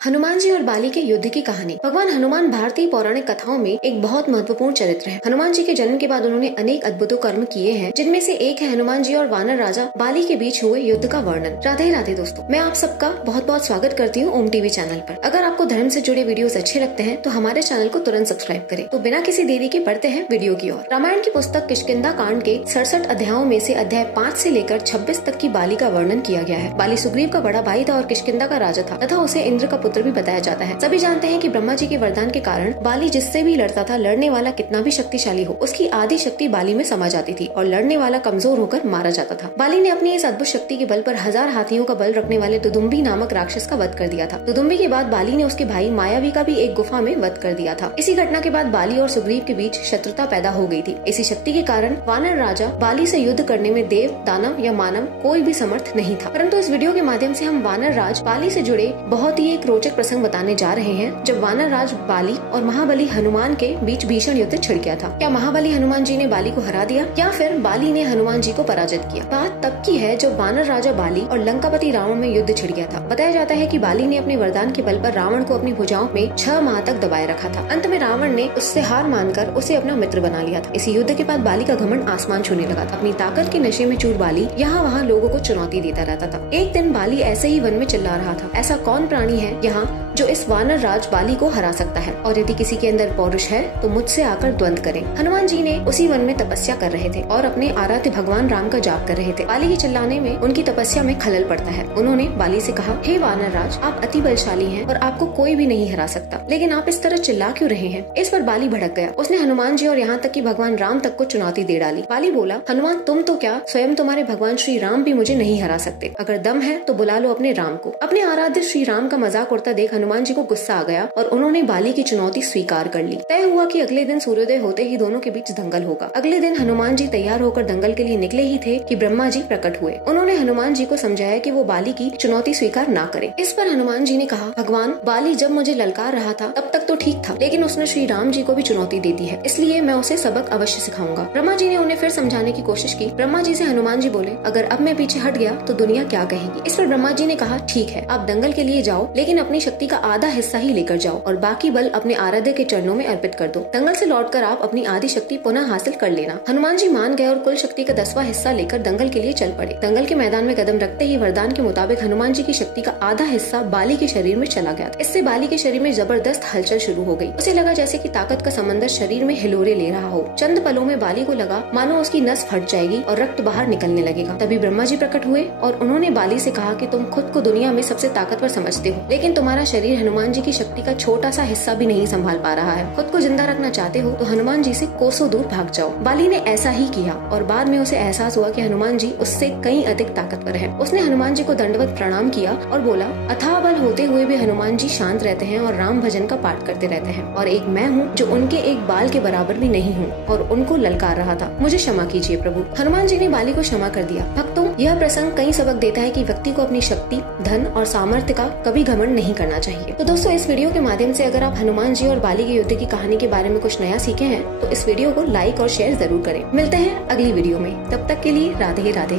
हनुमान जी और बाली के युद्ध की कहानी। भगवान हनुमान भारतीय पौराणिक कथाओं में एक बहुत महत्वपूर्ण चरित्र है। हनुमान जी के जन्म के बाद उन्होंने अनेक अद्भुत कर्म किए हैं, जिनमें से एक है हनुमान जी और वानर राजा बाली के बीच हुए युद्ध का वर्णन। राधे राधे दोस्तों, मैं आप सबका बहुत बहुत स्वागत करती हूँ ओम टीवी चैनल पर। अगर आपको धर्म से जुड़े वीडियोस अच्छे लगते हैं तो हमारे चैनल को तुरंत सब्सक्राइब करें। तो बिना किसी देरी के बढ़ते हैं वीडियो की ओर। रामायण की पुस्तक किष्किंधा कांड के 67 अध्यायों में से अध्याय 5 से लेकर 26 तक की बाली का वर्णन किया गया है। बाली सुग्रीव का बड़ा भाई था और किष्किंधा का राजा था तथा उसे इंद्र का पुत्र भी बताया जाता है। सभी जानते हैं कि ब्रह्मा जी के वरदान के कारण बाली जिससे भी लड़ता था, लड़ने वाला कितना भी शक्तिशाली हो, उसकी आधी शक्ति बाली में समा जाती थी और लड़ने वाला कमजोर होकर मारा जाता था। बाली ने अपनी इस अद्भुत शक्ति के बल पर 1000 हाथियों का बल रखने वाले दुदुम्बी नामक राक्षस का वध कर दिया था। दुदुम्बी के बाद बाली ने उसके भाई मायावी का भी एक गुफा में वध कर दिया था। इसी घटना के बाद बाली और सुग्रीव के बीच शत्रुता पैदा हो गई थी। इसी शक्ति के कारण वानर राजा बाली से युद्ध करने में देव, दानव या मानव कोई भी समर्थ नहीं था। परंतु इस वीडियो के माध्यम से हम वानर राज बाली से जुड़े बहुत ही एक रोचक प्रसंग बताने जा रहे हैं, जब वानर राज बाली और महाबली हनुमान के बीच भीषण युद्ध छिड़ गया था। क्या महाबली हनुमान जी ने बाली को हरा दिया या फिर बाली ने हनुमान जी को पराजित किया? बात तब की है जब वानर राजा बाली और लंकापति रावण में युद्ध छिड़ गया था। बताया जाता है कि बाली ने अपने वरदान के बल पर रावण को अपनी भुजाओं में 6 माह तक दबाए रखा था। अंत में रावण ने उससे हार मानकर उसे अपना मित्र बना लिया था। इसी युद्ध के बाद बाली का घमंड आसमान छूने लगा था। अपनी ताकत के नशे में चूर बाली यहाँ वहाँ लोगों को चुनौती देता रहता था। एक दिन बाली ऐसे ही वन में चिल्ला रहा था, ऐसा कौन प्राणी है यहाँ जो इस वानर राज बाली को हरा सकता है, और यदि किसी के अंदर पौरुष है तो मुझसे आकर द्वंद्व करें। हनुमान जी ने उसी वन में तपस्या कर रहे थे और अपने आराध्य भगवान राम का जाप कर रहे थे। बाली के चिल्लाने में उनकी तपस्या में खलल पड़ता है। उन्होंने बाली से कहा, हे वानर राज, आप अति बलशाली हैं और आपको कोई भी नहीं हरा सकता, लेकिन आप इस तरह चिल्ला क्यों रहे हैं? इस पर बाली भड़क गया। उसने हनुमान जी और यहाँ तक कि भगवान राम तक को चुनौती दे डाली। बाली बोला, हनुमान तुम तो क्या, स्वयं तुम्हारे भगवान श्री राम भी मुझे नहीं हरा सकते। अगर दम है तो बुला लो अपने राम को। अपने आराध्य श्री राम का मजाक उड़ता देख हनुमान जी को गुस्सा आ गया और उन्होंने बाली की चुनौती स्वीकार कर ली। तय हुआ कि अगले दिन सूर्योदय होते ही दोनों के बीच दंगल होगा। अगले दिन हनुमान जी तैयार होकर दंगल के लिए निकले ही थे कि ब्रह्मा जी प्रकट हुए। उन्होंने हनुमान जी को समझाया कि वो बाली की चुनौती स्वीकार ना करे। इस पर हनुमान जी ने कहा, भगवान, बाली जब मुझे ललकार रहा था तब तक तो ठीक था, लेकिन उसने श्री राम जी को भी चुनौती दे दी है, इसलिए मैं उसे सबक अवश्य सिखाऊंगा। ब्रह्मा जी ने उन्हें फिर समझाने की कोशिश की। ब्रह्मा जी से हनुमान जी बोले, अगर अब मैं पीछे हट गया तो दुनिया क्या कहेगी? इस पर ब्रह्मा जी ने कहा, ठीक है, आप दंगल के लिए जाओ, लेकिन अपनी शक्ति का आधा हिस्सा ही लेकर जाओ और बाकी बल अपने आराध्य के चरणों में अर्पित कर दो। दंगल से लौटकर आप अपनी आधी शक्ति पुनः हासिल कर लेना। हनुमान जी मान गए और कुल शक्ति का 10वां हिस्सा लेकर दंगल के लिए चल पड़े। दंगल के मैदान में कदम रखते ही वरदान के मुताबिक हनुमान जी की शक्ति का आधा हिस्सा बाली के शरीर में चला गया। इससे बाली के शरीर में जबरदस्त हलचल शुरू हो गई। उसे लगा जैसे कि ताकत का समंदर शरीर में हिलोरे ले रहा हो। चंद पलों में बाली को लगा मानो उसकी नस फट जाएगी और रक्त बाहर निकलने लगेगा। तभी ब्रह्मा जी प्रकट हुए और उन्होंने बाली से कहा कि तुम खुद को दुनिया में सबसे ताकतवर समझते हो, लेकिन तुम्हारा शरीर हनुमान जी की शक्ति का छोटा सा हिस्सा भी नहीं संभाल पा रहा है। खुद को जिंदा रखना चाहते हो तो हनुमान जी से कोसों दूर भाग जाओ। बाली ने ऐसा ही किया और बाद में उसे एहसास हुआ कि हनुमान जी उससे कई अधिक ताकतवर है। उसने हनुमान जी को दंडवत प्रणाम किया और बोला, अथाह बल होते हुए भी हनुमान जी शांत रहते हैं और राम भजन का पाठ करते रहते हैं, और एक मैं हूँ जो उनके एक बाल के बराबर भी नहीं हूँ और उनको ललकार रहा था। मुझे क्षमा कीजिए प्रभु। हनुमान जी ने बाली को क्षमा कर दिया। भक्तों, यह प्रसंग कई सबक देता है कि व्यक्ति को अपनी शक्ति, धन और सामर्थ्य का कभी घमंड नहीं करना चाहिए। तो दोस्तों, इस वीडियो के माध्यम से अगर आप हनुमान जी और बाली के युद्ध की कहानी के बारे में कुछ नया सीखे हैं तो इस वीडियो को लाइक और शेयर जरूर करें। मिलते हैं अगली वीडियो में, तब तक के लिए राधे राधे।